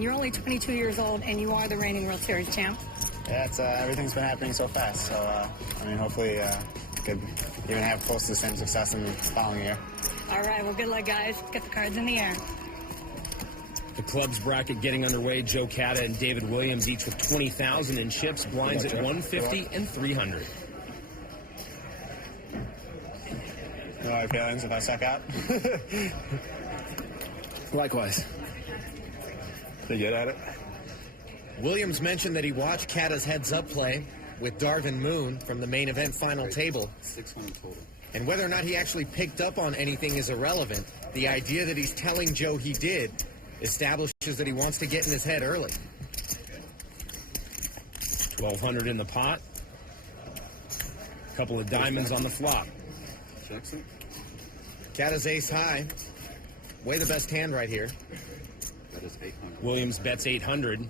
You're only 22 years old, and you are the reigning World Series champ. Yeah, everything's been happening so fast. So, hopefully could even have close to the same success in the following year. All right, well, good luck, guys. Let's get the cards in the air. The club's bracket getting underway. Joe Cata and David Williams each with 20,000 in chips. Blinds at 150 and 300. No hard feelings if I suck out. Likewise. They get at it. Williams mentioned that he watched Cata's heads-up play with Darvin Moon from the main event final table. 600 total. And whether or not he actually picked up on anything is irrelevant. The idea that he's telling Joe he did establishes that he wants to get in his head early. 1,200 in the pot. Couple of diamonds on the flop. Jackson. Cata's ace high. Way the best hand right here. That is 800. Williams bets 800.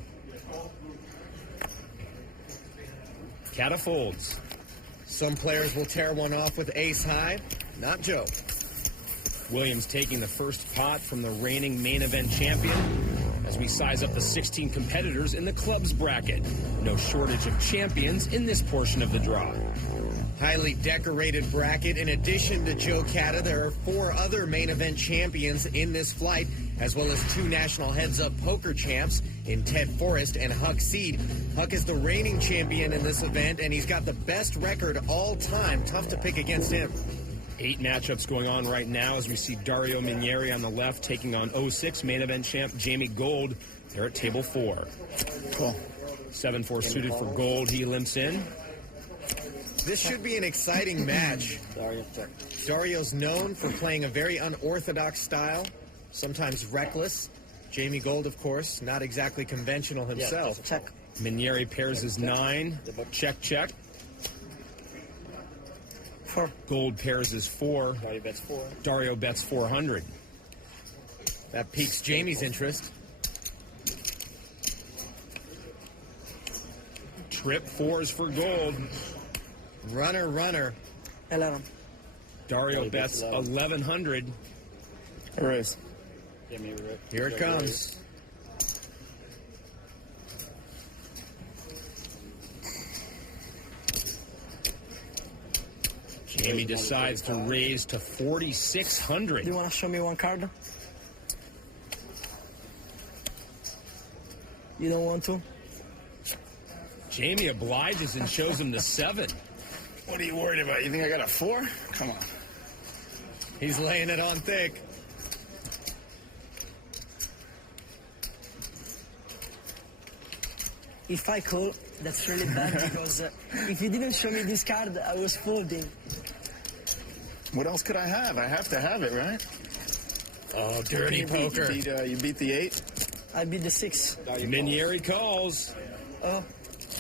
Cata folds. Some players will tear one off with ace high. Not Joe. Williams taking the first pot from the reigning main event champion as we size up the 16 competitors in the club's bracket. No shortage of champions in this portion of the draw. Highly decorated bracket. In addition to Joe Cata, there are 4 other main event champions in this flight, as well as 2 national heads-up poker champs in Ted Forrest and Huck Seed. Huck is the reigning champion in this event, and he's got the best record all time. Tough to pick against him. 8 matchups going on right now as we see Dario Minieri on the left taking on 06 main event champ Jamie Gold. They're at table 4. Cool. 7-4 suited for Gold. He limps in. This should be an exciting match. Dario's known for playing a very unorthodox style, sometimes reckless. Jamie Gold, of course, not exactly conventional himself. Check. Minieri pairs his 9. Check, check. 4. Gold pairs his 4. Dario bets 4. Dario bets 400. That piques Jamie's interest. Trip 4s for Gold. Runner, runner. 11. Dario bets 1,100. Erase. Here it comes. Jamie decides to raise to 4,600. Do you want to show me one card? You don't want to? Jamie obliges and shows him the 7. What are you worried about? You think I got a 4? Come on. He's laying it on thick. If I call, that's really bad because if you didn't show me this card, I was folding. What else could I have? I have to have it, right? Oh, dirty poker. You beat the 8? I beat the 6. Minieri calls. Oh,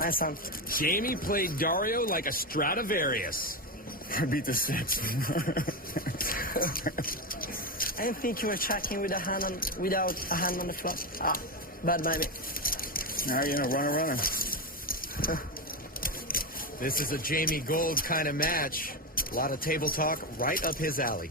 nice one. Jamie played Dario like a Stradivarius. I beat the 6. I didn't think you were checking with without a hand on the flop. Ah, bad by me. Now you're going to runner. This is a Jamie Gold kind of match. A lot of table talk right up his alley.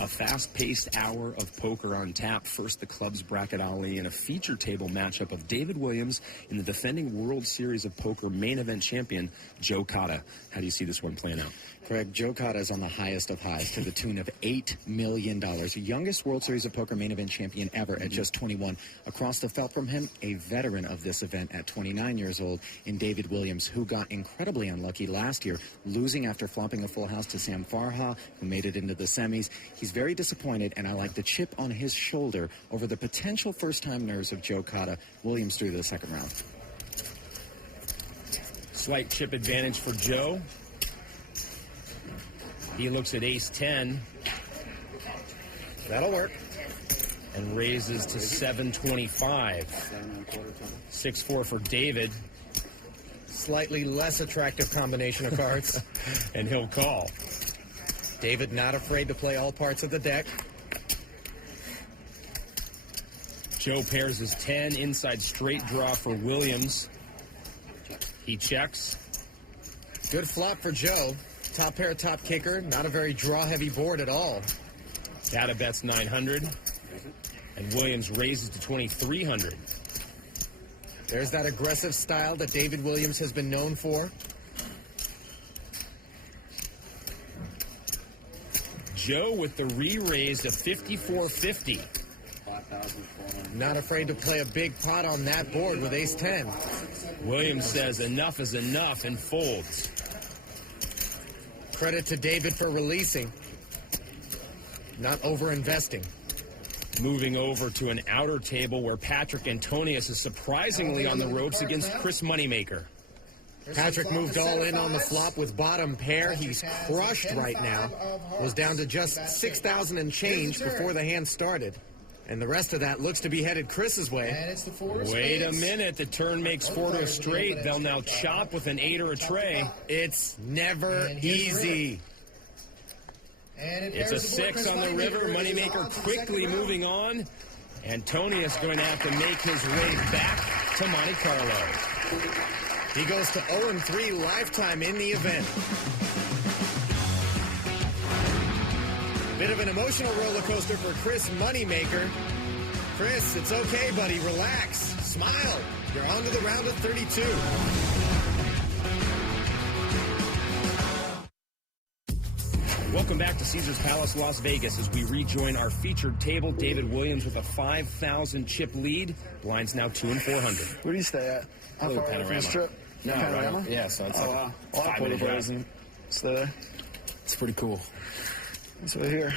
A fast-paced hour of poker on tap. First, the club's bracket alley and a feature table matchup of David Williams and the defending World Series of Poker main event champion, Joe Cata. How do you see this one playing out? Craig, Joe Cata is on the highest of highs to the tune of $8 million. The youngest World Series of Poker main event champion ever at just 21. Across the felt from him, a veteran of this event at 29 years old in David Williams, who got incredibly unlucky last year, losing after flopping a full house to Sam Farha, who made it into the semis. He's very disappointed, and I like the chip on his shoulder over the potential first-time nerves of Joe Cata. Williams through to the second round. Slight chip advantage for Joe. He looks at ace-10. That'll work. And raises to 725. 6-4 for David. Slightly less attractive combination of cards. And he'll call. David not afraid to play all parts of the deck. Joe pairs his 10, inside straight draw for Williams. He checks. Good flop for Joe. Top pair, top kicker. Not a very draw-heavy board at all. Cata bets 900. And Williams raises to 2,300. There's that aggressive style that David Williams has been known for. Joe with the re-raise to 5,450. Not afraid to play a big pot on that board with ace-10. Williams says enough is enough and folds. Credit to David for releasing, not over-investing. Moving over to an outer table where Patrick Antonius is surprisingly on the ropes against Chris Moneymaker. Patrick moved all in on the flop with bottom pair. He's crushed right now. Was down to just 6,000 and change before the hand started. And the rest of that looks to be headed Chris's way. Wait a minute. The turn makes 4 to a straight. They'll now chop with an 8 or a tray. It's never easy. It's a 6 on the river. Moneymaker quickly moving on. Antonius going to have to make his way back to Monte Carlo. He goes to 0-3 lifetime in the event. Bit of an emotional roller coaster for Chris Moneymaker. Chris, it's okay, buddy. Relax. Smile. You're on to the round of 32. Welcome back to Caesars Palace, Las Vegas, as we rejoin our featured table. David Williams with a 5,000 chip lead. Blinds now 2 and 400. Where do you stay at? How far away from the strip? No, Panorama? right. Yeah, so it's like wow. a 5-minute drive. And stay there. It's pretty cool. It's over here.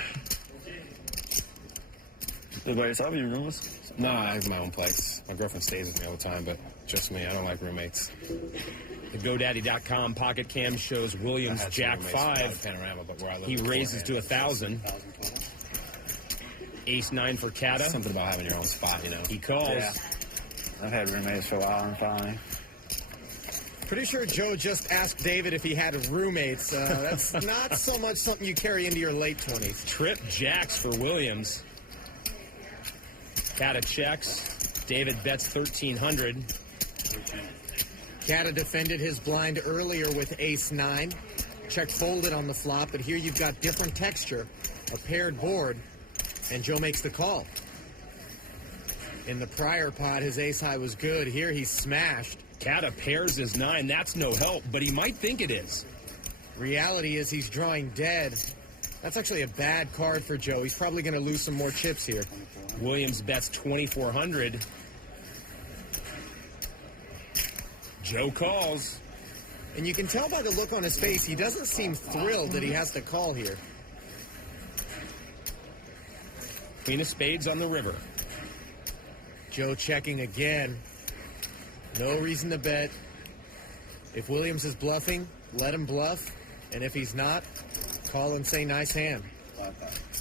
Live by yourself in your rooms? No, I have my own place. My girlfriend stays with me all the time, but just me. I don't like roommates. The GoDaddy.com pocket cam shows Williams Jack 5. Panorama, but where I live He raises to 1,000. Ace 9 for Cata. Something about having your own spot, you know. He calls. Yeah. I've had roommates for a while and finally. Pretty sure Joe just asked David if he had roommates. That's not so much something you carry into your late 20s. Trip jacks for Williams. Cata checks. David bets 1,300. Cata defended his blind earlier with ace-9. Check folded on the flop, but here you've got different texture, a paired board, and Joe makes the call. In the prior pot, his ace-high was good. Here he's smashed. Cata pairs his 9. That's no help, but he might think it is. Reality is he's drawing dead. That's actually a bad card for Joe. He's probably going to lose some more chips here. Williams bets 2,400. Joe calls. And you can tell by the look on his face, he doesn't seem thrilled that he has to call here. Queen of spades on the river. Joe checking again. No reason to bet. If Williams is bluffing, let him bluff. And if he's not, call and say nice hand.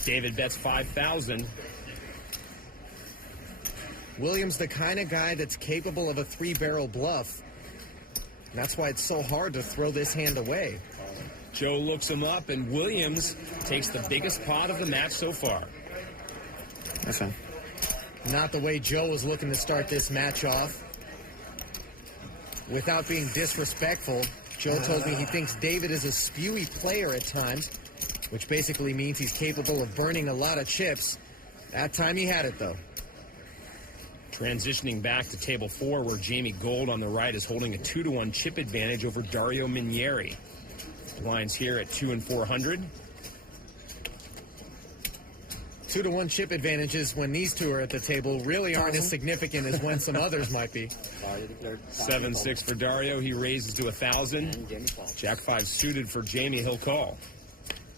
David bets 5,000. Williams the kind of guy that's capable of a 3-barrel bluff. And that's why it's so hard to throw this hand away. Joe looks him up, and Williams takes the biggest pot of the match so far. Listen. Not the way Joe was looking to start this match off. Without being disrespectful, Joe told me he thinks David is a spewy player at times, which basically means he's capable of burning a lot of chips. That time he had it, though. Transitioning back to table 4, where Jamie Gold on the right is holding a 2-1 chip advantage over Dario Minieri. Blinds here at 2 and 400. 2-1 chip advantages when these two are at the table really aren't as significant as when some others might be. 7-6 for Dario. He raises to 1,000. Jack 5 suited for Jamie. He'll call.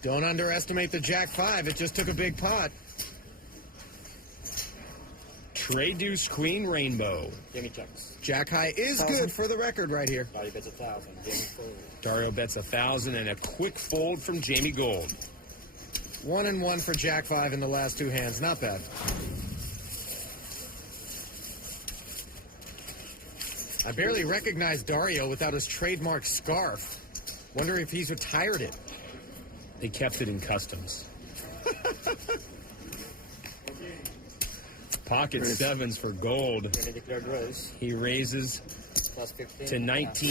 Don't underestimate the Jack 5. It just took a big pot. Trey Deuce Queen Rainbow. Jamie checks. Jack high is good for the record right here. Dario bets 1,000. Jamie fold. Dario bets 1,000 and a quick fold from Jamie Gold. 1-1 for Jack 5 in the last two hands. Not bad. I barely recognize Dario without his trademark scarf. Wonder if he's retired it. They kept it in customs. Pocket sevens for Gold. Declared raise. He raises Plus 15. to 19.